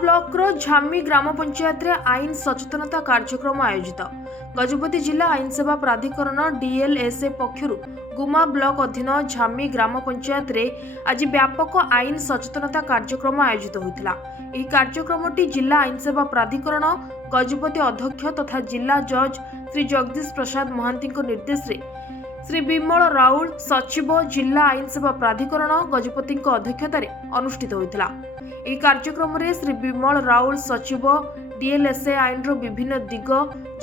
Blocker झामी ग्राम पंचायत रे आईन सचेतनता कार्यक्रम आयोजित। गजपति जिला आईन सेवा प्राधिकरण डीएलएसए पक्षरु गुमा ब्लॉक अधीन झामी ग्राम पंचायत रे आज व्यापक आईन सचेतनता कार्यक्रम आयोजित होइतिला। एही कार्यक्रमटी जिला आईन सेवा प्राधिकरण गजपति अध्यक्ष तथा जिला जज श्री जगदीश प्रसाद महांती निर्देश रे श्री विमल राउल सचिव जिला आईन सेवा प्राधिकरण गजपति अध्यक्षतार अनुष्ठित होइतिला। एही कार्यक्रम रे श्री विमल राउल सचिव डीएलएसए आईन रो विभिन्न दिग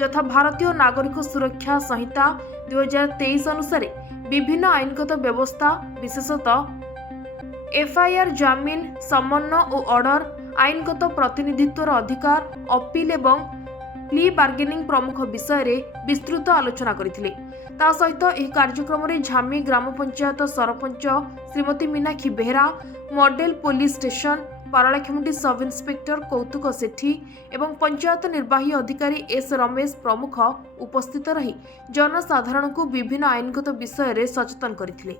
यथा भारतीय नागरिक सुरक्षा संहिता 2023 अनुसार विभिन्न आईनगत व्यवस्था विशेषतः एफआईआर जामिन समन और ऑर्डर आईनगत प्रतिनिधित्वर अधिकार अपील एवं प्ली बार्गेनिंग प्रमुख विषय रे विस्तृत आलोचना करथिले। ता सहित एही कार्यक्रम रे झामी ग्राम panchayat sarpanch Shrimati Meenakshi Behera, model police station Paralakhemundi sub inspector कौतुक सेठी एवं पंचायत निर्वाही अधिकारी एस रमेश प्रमुख उपस्थित रही जनसाधारण को विभिन्न आईनगत विषय रे सचेतन करथिले।